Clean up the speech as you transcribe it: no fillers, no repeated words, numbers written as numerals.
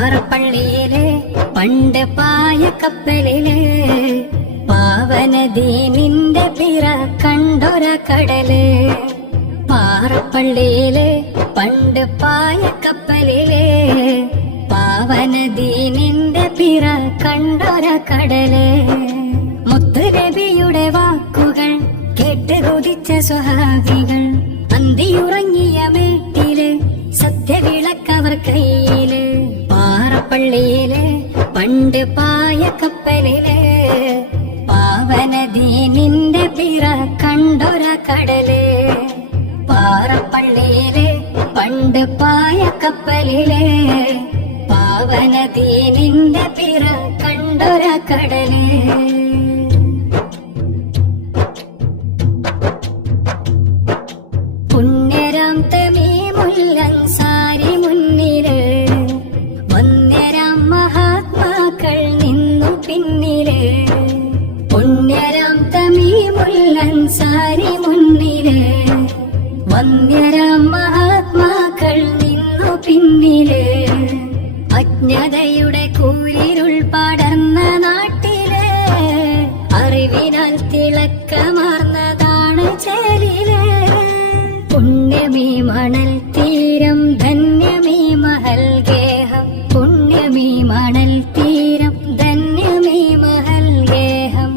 പാറപ്പള്ളിയിലെ പണ്ട് പായ കപ്പലില് പാവനദി നിന്റെ പിറ കണ്ടൊര കടല്. പാറപ്പള്ളിയിലെ പണ്ട് പായ കപ്പലില് പാവനദി നിന്റെ പിറ കണ്ടൊര കടല്. മുത്തുനബിയുടെ വാക്കുകൾ കേട്ട് കൊതിച്ച സ്വഹാബികൾ അന്തിയുറങ്ങിയ മേട്ടില് സത്യവിളക്കവർ കയ്യില്. പാറപ്പള്ളിയില് പണ്ട് പായ കപ്പലില് പാവനദി നിന്റെ പിറ കണ്ടൊര കടല്. പാറപ്പള്ളിയില് പണ്ട് പായ കപ്പലില് പാവനദി നിന്റെ പിറ കണ്ടൊര കടല്. പുണ്യരാം തമീമുൽ അൻസാരി മുന്നില് വന്യരാം മഹാത്മാക്കൾ നിന്നു പിന്നില്. പുണ്യരാം തമീമുൽ അൻസാരി മുന്നില് വന്യരാം മഹാത്മാക്കൾ നിന്നു പിന്നില്. അജ്ഞതയുടെ കൂരിരുൾ പടർന്ന നാട്ടില് അറിവിനാൽ തിളക്കമാർന്നതാണ് ചേലില്. പുണ്യമീ മണൽ തീരം ധന്യമീ മഹൽ ഗേഹം. പുണ്യമീ മണൽ തീരം ധന്യമീ മഹൽ ഗേഹം.